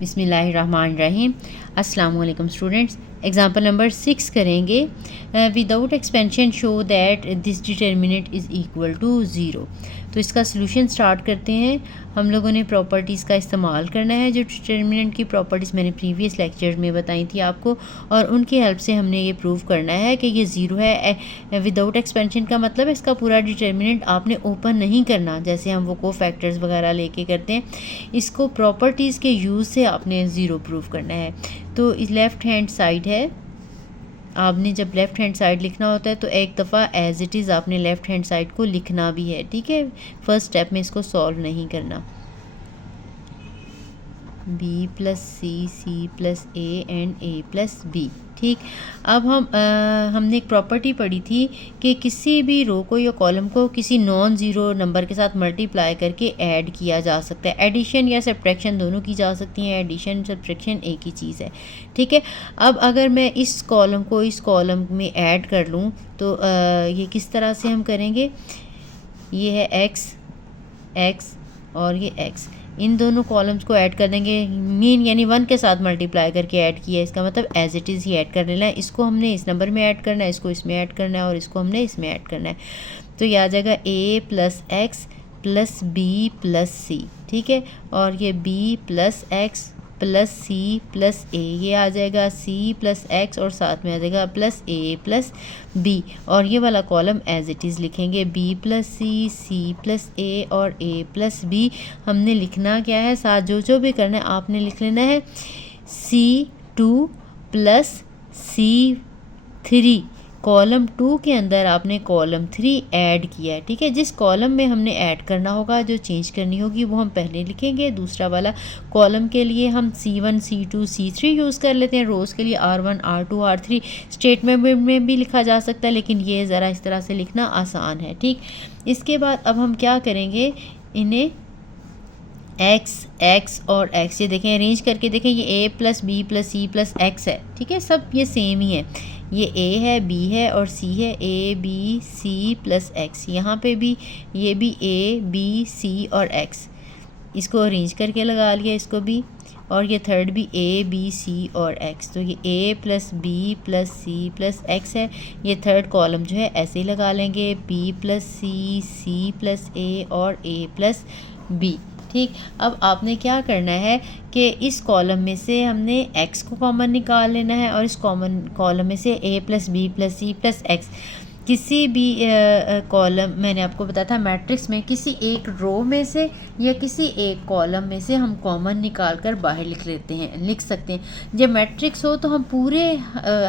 बिस्मिल्लाहिर्रहमानिर्रहीम। अस्सलाम वालेकुम स्टूडेंट्स। एग्जाम्पल नंबर 6 करेंगे। Without expansion show that this determinant is equal to 0। तो इसका सलूशन स्टार्ट करते हैं। हम लोगों ने प्रॉपर्टीज़ का इस्तेमाल करना है, जो डिटर्मिनेंट की प्रॉपर्टीज़ मैंने प्रीवियस लेक्चर में बताई थी आपको, और उनकी हेल्प से हमने ये प्रूव करना है कि ये 0 है। विदाउट एक्सपेंशन का मतलब है इसका पूरा डिटर्मिनेंट आपने ओपन नहीं करना, जैसे हम वो को फैक्टर्स वगैरह लेके करते हैं। इसको प्रॉपर्टीज़ के यूज़ से आपने 0 प्रूव करना है। तो इस लेफ़्ट हैंड साइड है, आपने जब लेफ़्ट हैंड साइड लिखना होता है तो एक दफ़ा एज इट इज़ आपने लेफ़्ट हैंड साइड को लिखना भी है, ठीक है। फर्स्ट स्टेप में इसको सॉल्व नहीं करना। b plus C plus a and a plus b, ठीक। अब हमने एक प्रॉपर्टी पढ़ी थी कि किसी भी रो को या कॉलम को किसी नॉन ज़ीरो नंबर के साथ मल्टीप्लाई करके ऐड किया जा सकता है। एडिशन या सब्ट्रैक्शन दोनों की जा सकती हैं, एडिशन सब्ट्रैक्शन एक ही चीज़ है, ठीक है। अब अगर मैं इस कॉलम को इस कॉलम में ऐड कर लूँ तो ये किस तरह से हम करेंगे। ये है एक्स और ये एक्स, इन दोनों कॉलम्स को ऐड कर देंगे। मीन यानी 1 के साथ मल्टीप्लाई करके ऐड किया, इसका मतलब एज इट इज़ ही ऐड कर लेना है। इसको हमने इस नंबर में ऐड करना है, इसको इसमें ऐड करना है, और इसको हमने इसमें ऐड करना है। तो ये आ जाएगा a plus x plus B plus c, ठीक है। और ये b plus x plus C plus a, ये आ जाएगा c प्लस एक्स और साथ में आ जाएगा प्लस a प्लस b। और ये वाला कॉलम एज इट इज़ लिखेंगे b plus C plus a और a प्लस b। हमने लिखना क्या है, साथ जो भी करना है आपने लिख लेना है C2 प्लस C3। कॉलम 2 के अंदर आपने कॉलम 3 ऐड किया है, ठीक है। जिस कॉलम में हमने ऐड करना होगा, जो चेंज करनी होगी, वो हम पहले लिखेंगे। दूसरा वाला कॉलम के लिए हम C1 C2 C3 यूज़ कर लेते हैं। रोज़ के लिए R1 R2 R3 स्टेटमेंट में भी लिखा जा सकता है, लेकिन ये ज़रा इस तरह से लिखना आसान है, ठीक। इसके बाद अब हम क्या करेंगे, इन्हें एक्स और एक्स, ये देखें अरेंज करके देखें, ये a plus B plus C plus x है, ठीक है। सब ये सेम ही है, ये a है, b है और c है, a b c plus x. यहाँ पे भी ये भी a b c और x, इसको अरेंज करके लगा लिया, इसको भी। और ये थर्ड भी a b c और x, तो ये a plus B plus C plus x है। ये थर्ड कॉलम जो है ऐसे ही लगा लेंगे, b plus C plus a और a प्लस b, ठीक। अब आपने क्या करना है कि इस कॉलम में से हमने x को कॉमन निकाल लेना है, और इस कॉलम में से a plus B plus C plus x, किसी भी कॉलम, मैंने आपको बताया था मैट्रिक्स में किसी एक रो में से या किसी एक कॉलम में से हम कॉमन निकाल कर बाहर लिख सकते हैं। जब मैट्रिक्स हो तो हम पूरे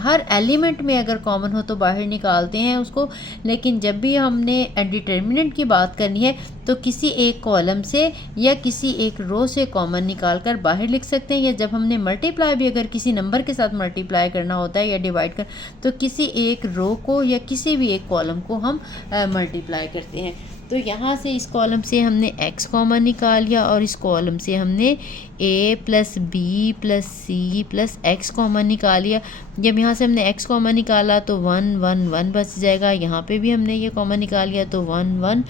हर एलिमेंट में अगर कॉमन हो तो बाहर निकालते हैं उसको, लेकिन जब भी हमने डिटर्मिनेंट की बात करनी है तो किसी एक कॉलम से या किसी एक रो से कॉमन निकाल कर बाहर लिख सकते हैं। या जब हमने मल्टीप्लाई भी अगर किसी नंबर के साथ मल्टीप्लाई करना होता है या डिवाइड कर, तो किसी एक रो को या किसी भी एक कॉलम को हम मल्टीप्लाई करते हैं। तो यहाँ से इस कॉलम से हमने x कॉमन निकाल लिया, और इस कॉलम से हमने a plus B plus C plus X common निकाल लिया। जब यहाँ से हमने x कॉमन निकाला तो 1 1 1 बच जाएगा। यहाँ पे भी हमने ये कॉमन निकाल लिया तो 1 1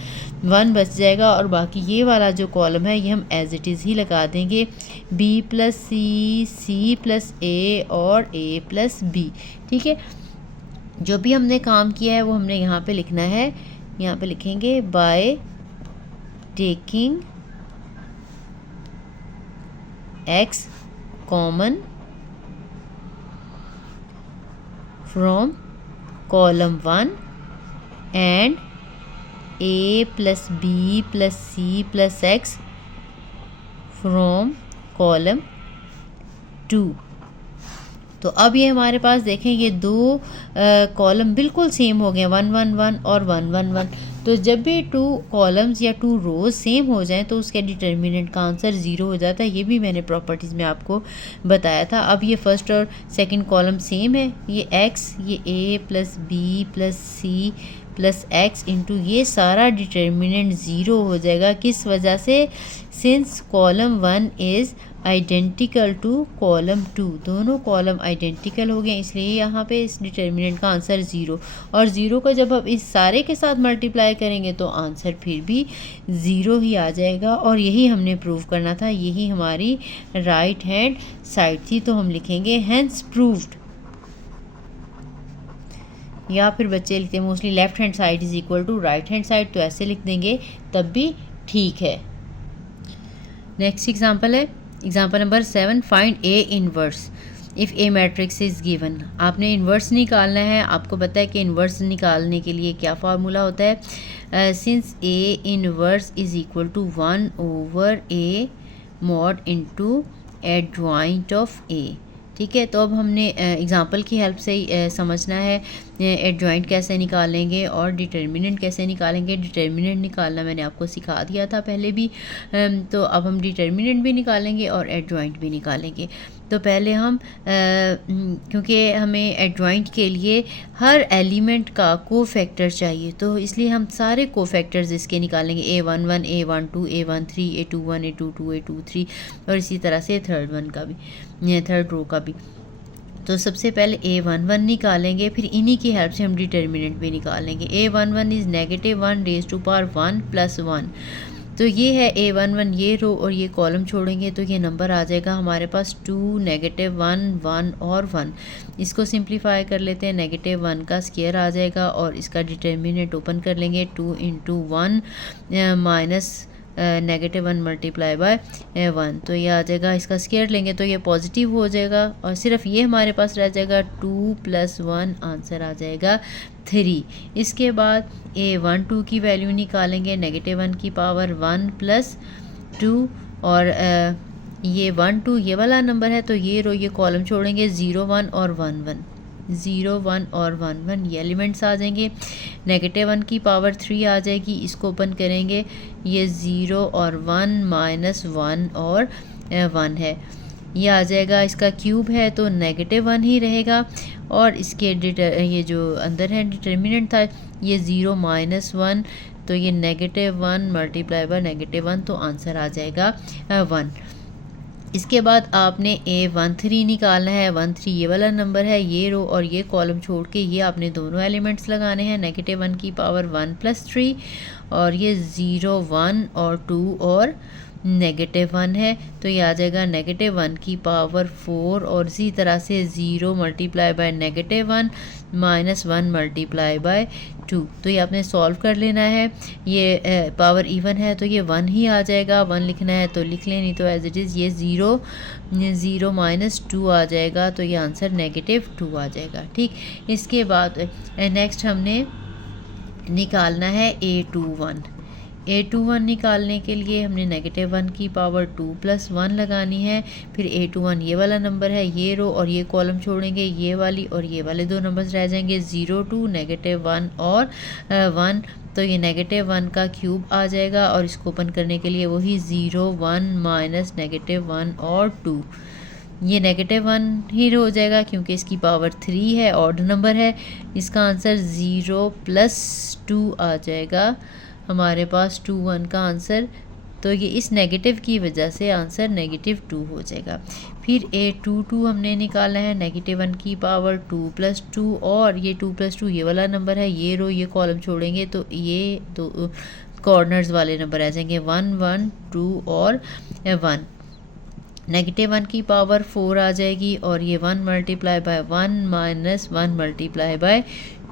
1 बच जाएगा। और बाकी ये वाला जो कॉलम है ये हम एज इट इज़ ही लगा देंगे, b plus C plus a और a प्लस b, ठीक है। जो भी हमने काम किया है वो हमने यहाँ पे लिखना है। यहाँ पे लिखेंगे by taking x common from column 1 and a plus B plus C plus X from column 2। तो अब ये हमारे पास देखें, ये दो कॉलम बिल्कुल सेम हो गए, 1 1 1 और 1 1 1। तो जब भी 2 कॉलम्स या 2 रोज सेम हो जाएं तो उसके डिटर्मिनेंट का आंसर 0 हो जाता है। ये भी मैंने प्रॉपर्टीज़ में आपको बताया था। अब ये फर्स्ट और सेकंड कॉलम सेम है, ये x, ये a plus B plus C plus X into ये सारा डिटर्मिनेंट 0 हो जाएगा। किस वजह से, since column 1 is identical to column 2, दोनों कॉलम आइडेंटिकल हो गए, इसलिए यहाँ पे इस डिटर्मिनेंट का आंसर 0। और 0 को जब हम इस सारे के साथ मल्टीप्लाई करेंगे तो आंसर फिर भी 0 ही आ जाएगा। और यही हमने प्रूव करना था, यही हमारी राइट हैंड साइड थी। तो हम लिखेंगे हेंस प्रूव्ड, या फिर बच्चे लिखते हैं mostly left hand side is equal to right hand side, तो ऐसे लिख देंगे तब भी ठीक है। नेक्स्ट एग्जांपल है example number 7, find A inverse if A matrix is given. आपने इन्वर्स निकालना है। आपको पता है कि इन्वर्स निकालने के लिए क्या फार्मूला होता है, since A inverse is equal to 1 over A mod into adjoint of A. ठीक है, तो अब हमने एग्जांपल की हेल्प से समझना है एडजॉइंट कैसे निकालेंगे और डिटर्मिनेंट कैसे निकालेंगे। डिटर्मिनेंट निकालना मैंने आपको सिखा दिया था पहले भी, तो अब हम डिटर्मिनेंट भी निकालेंगे और एडजॉइंट भी निकालेंगे। तो पहले हम क्योंकि हमें एडजॉइंट के लिए हर एलिमेंट का कोफैक्टर चाहिए, तो इसलिए हम सारे कोफैक्टर्स इसके निकालेंगे, A11, A12, A13, A21, A22, A23 और इसी तरह से थर्ड वन का भी, थर्ड रो का भी। तो सबसे पहले A11 निकालेंगे, फिर इन्हीं की हेल्प से हम डिटर्मिनेंट भी निकालेंगे। A11 is -1 raise to power 1 + 1। तो ये है A11, ये रो और ये कॉलम छोड़ेंगे तो ये नंबर आ जाएगा हमारे पास 2, -1, 1 और 1। इसको सिंप्लीफाई कर लेते हैं, -1 का स्क्वायर आ जाएगा और इसका डिटर्मिनेंट ओपन कर लेंगे, 2 × 1 माइनस -1 मल्टीप्लाई बाय 1, तो ये आ जाएगा। इसका स्क्वायर लेंगे तो ये पॉजिटिव हो जाएगा और सिर्फ ये हमारे पास रह जाएगा 2 + 1, आंसर आ जाएगा 3। इसके बाद A12 की वैल्यू निकालेंगे, -1 की पावर 1 + 2 और ये 1 2 ये वाला नंबर है, तो ये रो ये कॉलम छोड़ेंगे, 0 1 और 1 1, 0 1 और 1 1 ये एलिमेंट्स आ जाएंगे। -1 की पावर 3 आ जाएगी, इसको ओपन करेंगे, ये 0 और 1 -1 और 1 है, ये आ जाएगा। इसका क्यूब है तो -1 ही रहेगा और इसके ये जो अंदर है डिटर्मिनेंट था ये 0 -1, तो ये -1 मल्टीप्लाई बाय -1, तो आंसर आ जाएगा 1। इसके बाद आपने A13 निकालना है। 13 ये वाला नंबर है, ये रो और ये कॉलम छोड़ के ये आपने दोनों एलिमेंट्स लगाने हैं, -1 की पावर 1 + 3 और ये 0 1 और 2 और -1 है, तो ये आ जाएगा -1 की पावर 4 और इसी तरह से 0 मल्टीप्लाई बाय -1 -1 मल्टीप्लाई बाय 2। तो ये आपने सॉल्व कर लेना है। ये पावर इवन है तो ये 1 ही आ जाएगा, 1 लिखना है तो लिख लें, नहीं तो एज इट इज़ ये 0 -2 आ जाएगा, तो ये आंसर -2 आ जाएगा। ठीक, इसके बाद नेक्स्ट हमने निकालना है A21। A21 निकालने के लिए हमने -1 की पावर 2 + 1 लगानी है, फिर A21 ये वाला नंबर है, ये रो और ये कॉलम छोड़ेंगे, ये वाली और ये वाले दो नंबर्स रह जाएंगे, 0 2 -1 और 1, तो ये -1 का क्यूब आ जाएगा और इसको ओपन करने के लिए वही 0 1 -1 और 2, ये -1 ही हो जाएगा क्योंकि इसकी पावर 3 है, ऑड नंबर है। इसका आंसर 0 + 2 आ जाएगा हमारे पास 2 1 का आंसर, तो ये इस नेगेटिव की वजह से आंसर -2 हो जाएगा। फिर A22 हमने निकाला है, -1 की पावर 2 + 2 और ये 2 + 2 ये वाला नंबर है, ये रो ये कॉलम छोड़ेंगे तो ये दो कॉर्नर्स वाले नंबर आ जाएंगे, 1 1 2 और 1। -1 की पावर 4 आ जाएगी और ये 1 मल्टीप्लाई बाय 1 -1 मल्टीप्लाई बाय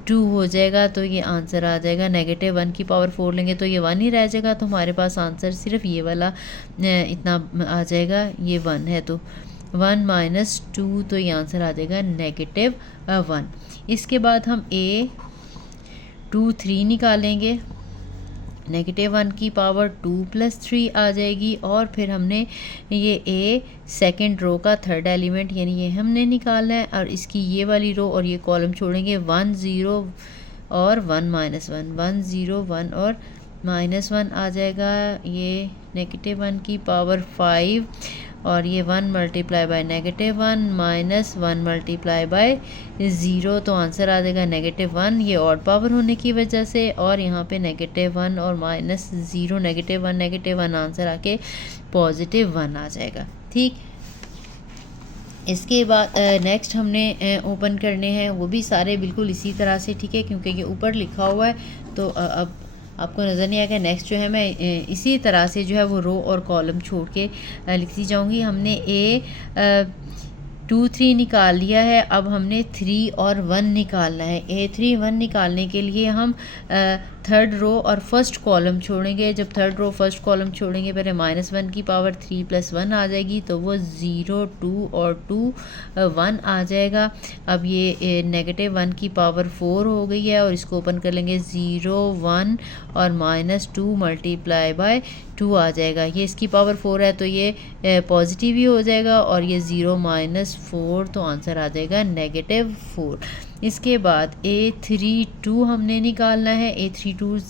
2 हो जाएगा, तो ये आंसर आ जाएगा। -1 की पावर 4 लेंगे तो ये 1 ही रह जाएगा, तो हमारे पास आंसर सिर्फ ये वाला इतना आ जाएगा, ये 1 है तो 1 -2, तो ये आंसर आ जाएगा -1। इसके बाद हम A23 निकालेंगे, -1 की पावर 2 + 3 आ जाएगी और फिर हमने ये सेकंड रो का थर्ड एलिमेंट यानी ये हमने निकालना है और इसकी ये वाली रो और ये कॉलम छोड़ेंगे, 1 0 और 1 -1, 1 0 1 और -1 आ जाएगा। ये -1 की पावर 5 और ये 1 मल्टीप्लाई बाय -1 -1 मल्टीप्लाई बाय 0, तो आंसर आ जाएगा -1, ये ऑड पावर होने की वजह से, और यहाँ पे -1 और -0 -1 आंसर आके +1 आ जाएगा। ठीक। इसके बाद नेक्स्ट हमने ओपन करने हैं, वो भी सारे बिल्कुल इसी तरह से, ठीक है, क्योंकि ये ऊपर लिखा हुआ है तो अब आपको नज़र नहीं आएगा। नेक्स्ट जो है मैं इसी तरह से जो है वो रो और कॉलम छोड़ के लिखती जाऊंगी। हमने A 2 3 निकाल लिया है, अब हमने 3 और 1 निकालना है। A 3 1 निकालने के लिए हम थर्ड रो और फर्स्ट कॉलम छोड़ेंगे। जब थर्ड रो फर्स्ट कॉलम छोड़ेंगे पहले -1 की पावर 3 + 1 आ जाएगी, तो वो 0 2 और 2 1 आ जाएगा। अब ये -1 की पावर 4 हो गई है और इसको ओपन कर लेंगे, 0 1 और -2 × 2 आ जाएगा। ये इसकी पावर 4 है तो ये पॉजिटिव ही हो जाएगा, और ये 0 -4 तो आंसर आ जाएगा -4। इसके बाद A32 हमने निकालना है। A32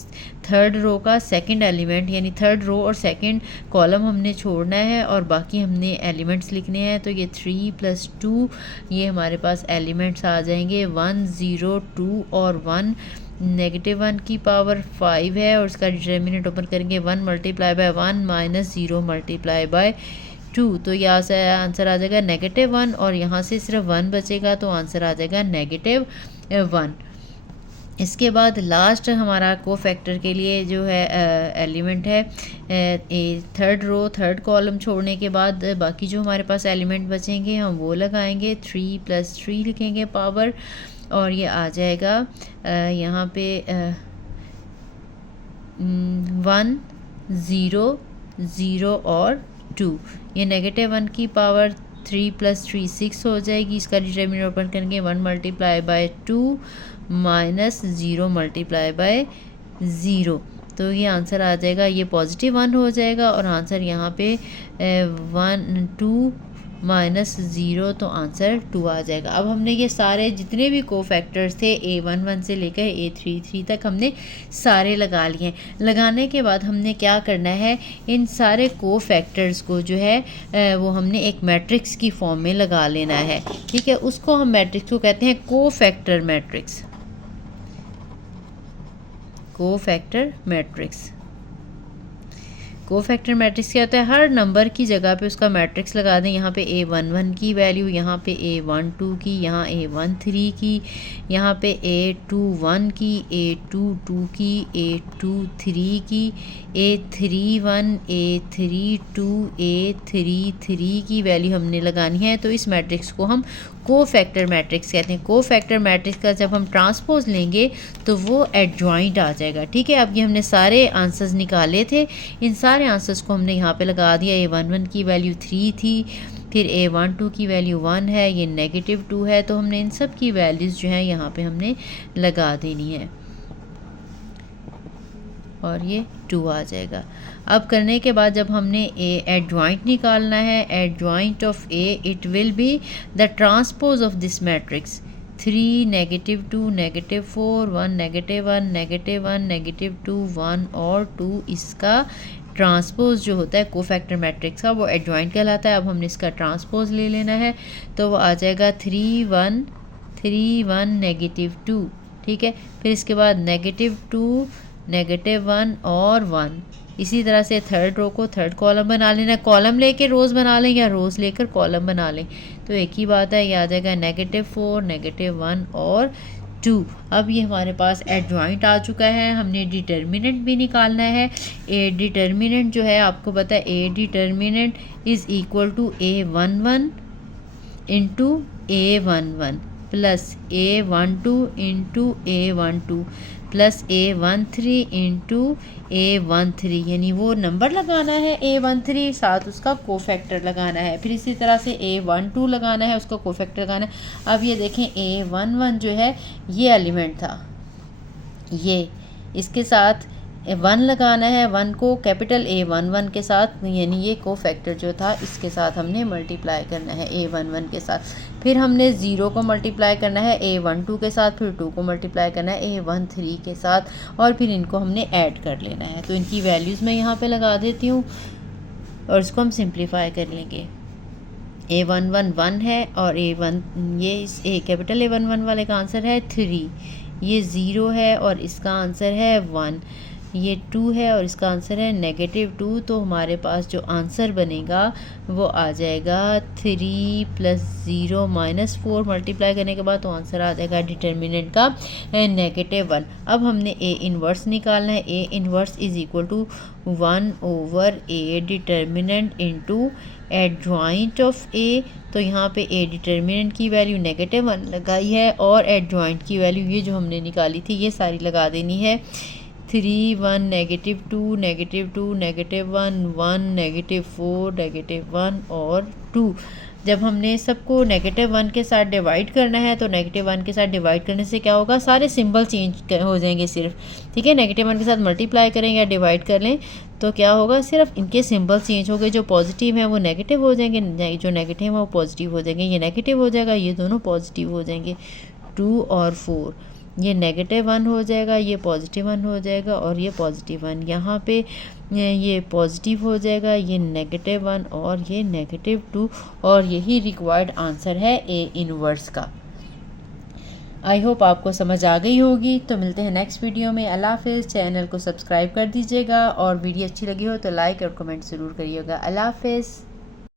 थर्ड रो का सेकंड एलिमेंट, यानी थर्ड रो और सेकंड कॉलम हमने छोड़ना है और बाकी हमने एलिमेंट्स लिखने हैं। तो ये 3 + 2 ये हमारे पास एलिमेंट्स आ जाएंगे, 1 0 2 और 1। -1 की पावर 5 है और उसका डिटर्मिनेंट ओपन करेंगे, 1 × 1 -0 × 2, तो यहाँ से आंसर आ जाएगा -1 और यहाँ से सिर्फ 1 बचेगा तो आंसर आ जाएगा -1। इसके बाद लास्ट हमारा कोफैक्टर के लिए जो है एलिमेंट है, थर्ड रो थर्ड कॉलम छोड़ने के बाद बाकी जो हमारे पास एलिमेंट बचेंगे हम वो लगाएंगे। 3 + 3 लिखेंगे पावर, और ये आ जाएगा यहाँ पे 1 0 0 और 2। ये -1 की पावर 3 + 3 6 हो जाएगी। इसका डिटर्मिनेंट ओपन करेंगे, 1 × 2 -0 × 0, तो ये आंसर आ जाएगा, ये पॉजिटिव 1 हो जाएगा और आंसर यहाँ पे 1 2 -0 तो आंसर 2 आ जाएगा। अब हमने ये सारे जितने भी कोफैक्टर्स थे A11 से लेकर A33 तक हमने सारे लगा लिए हैं। लगाने के बाद हमने क्या करना है, इन सारे कोफैक्टर्स को जो है वो हमने एक मैट्रिक्स की फॉर्म में लगा लेना है, ठीक है। उसको हम मैट्रिक्स को कहते हैं cofactor matrix. Cofactor matrix, cofactor matrix क्या होता है, हर नंबर की जगह पे उसका मैट्रिक्स लगा दें। यहाँ पे A11 की वैल्यू, यहाँ पे A12 की, यहाँ A13 की, यहाँ पे A21 की, A22 की, A23 की, A31 A32 A33 की वैल्यू हमने लगानी है। तो इस मैट्रिक्स को हम कोफैक्टर मैट्रिक्स कहते हैं। कोफैक्टर मैट्रिक्स का जब हम ट्रांसपोज लेंगे तो वो एडजॉइंट आ जाएगा, ठीक है। अब ये हमने सारे आंसर्स निकाले थे, इन सारे आंसर्स को हमने यहाँ पे लगा दिया। A11 की वैल्यू 3 थी, फिर A12 की वैल्यू 1 है, ये -2 है, तो हमने इन सब की वैल्यूज़ जो है यहाँ पे हमने लगा देनी है और ये 2 आ जाएगा। अब करने के बाद जब हमने एडजॉइंट निकालना है, adjoint of A it will be the transpose of this matrix, 3 -2 -4 1 -1 -1 -2 1 और 2, इसका ट्रांसपोज जो होता है कोफैक्टर मैट्रिक्स का वो एडजॉइंट कहलाता है। अब हमने इसका ट्रांसपोज ले लेना है, तो वो आ जाएगा 3 1 3 1 -2, ठीक है। फिर इसके बाद -2 -1 और 1। इसी तरह से थर्ड रो को थर्ड कॉलम बना लेना, कॉलम लेके रोज़ बना लें या रोज़ लेकर कॉलम बना लें, तो एक ही बात है। ये आ जाएगा -4 -1 और 2। अब ये हमारे पास एडजॉइंट आ चुका है। हमने डिटर्मिनेंट भी निकालना है। ए डिटर्मिनेंट जो है आपको पता है, A determinant is equal to A11 × A11 plus A12 × A12 plus A13 × A13, यानी वो नंबर लगाना है A13, साथ उसका कोफैक्टर लगाना है। फिर इसी तरह से A12 लगाना है, उसका कोफैक्टर लगाना है। अब ये देखें A11 जो है ये एलिमेंट था, ये इसके साथ 1 लगाना है, 1 को कैपिटल A11 के साथ, यानी ये कोफैक्टर जो था इसके साथ हमने मल्टीप्लाई करना है A11 के साथ। फिर हमने 0 को मल्टीप्लाई करना है A12 के साथ, फिर 2 को मल्टीप्लाई करना है A13 के साथ, और फिर इनको हमने ऐड कर लेना है। तो इनकी वैल्यूज़ मैं यहाँ पे लगा देती हूँ और इसको हम सिंप्लीफाई कर लेंगे। A11 1 है और A1 ये कैपिटल A11 वाले का आंसर है 3, ये 0 है और इसका आंसर है 1। ये 2 है और इसका आंसर है -2। तो हमारे पास जो आंसर बनेगा वो आ जाएगा 3 + 0 - 4 मल्टीप्लाई करने के बाद तो आंसर आ जाएगा डिटर्मिनेंट का -1। अब हमने ए इन्वर्स निकालना है। A inverse is equal to 1/a determinant into adjoint of A. तो यहाँ पे ए डिटर्मिनेंट की वैल्यू -1 लगाई है और एडजॉइंट की वैल्यू ये जो हमने निकाली थी ये सारी लगा देनी है। 3 1 -2 -2 -1 1 -4 -1 और 2। जब हमने सबको -1 के साथ डिवाइड करना है तो -1 के साथ डिवाइड करने से क्या होगा, सारे सिंबल चेंज हो जाएंगे सिर्फ, ठीक है। -1 के साथ मल्टीप्लाई करें या डिवाइड कर लें तो क्या होगा, सिर्फ इनके सिंबल चेंज हो गए। जो पॉजिटिव हैं वो नेगेटिव हो जाएंगे, जो नेगेटिव हैं वो पॉजिटिव हो जाएंगे। ये नेगेटिव हो जाएगा, ये दोनों पॉजिटिव हो जाएंगे। 2 और 4, ये -1 हो जाएगा, ये +1 हो जाएगा और ये +1। यहाँ पे ये पॉजिटिव हो जाएगा, ये -1 और ये -2 और यही रिक्वायर्ड आंसर है ए इनवर्स का। आई होप आपको समझ आ गई होगी। तो मिलते हैं नेक्स्ट वीडियो में। अल्लाह हाफिज़। चैनल को सब्सक्राइब कर दीजिएगा और वीडियो अच्छी लगी हो तो लाइक और कमेंट ज़रूर करिएगा। अल्लाह हाफिज़।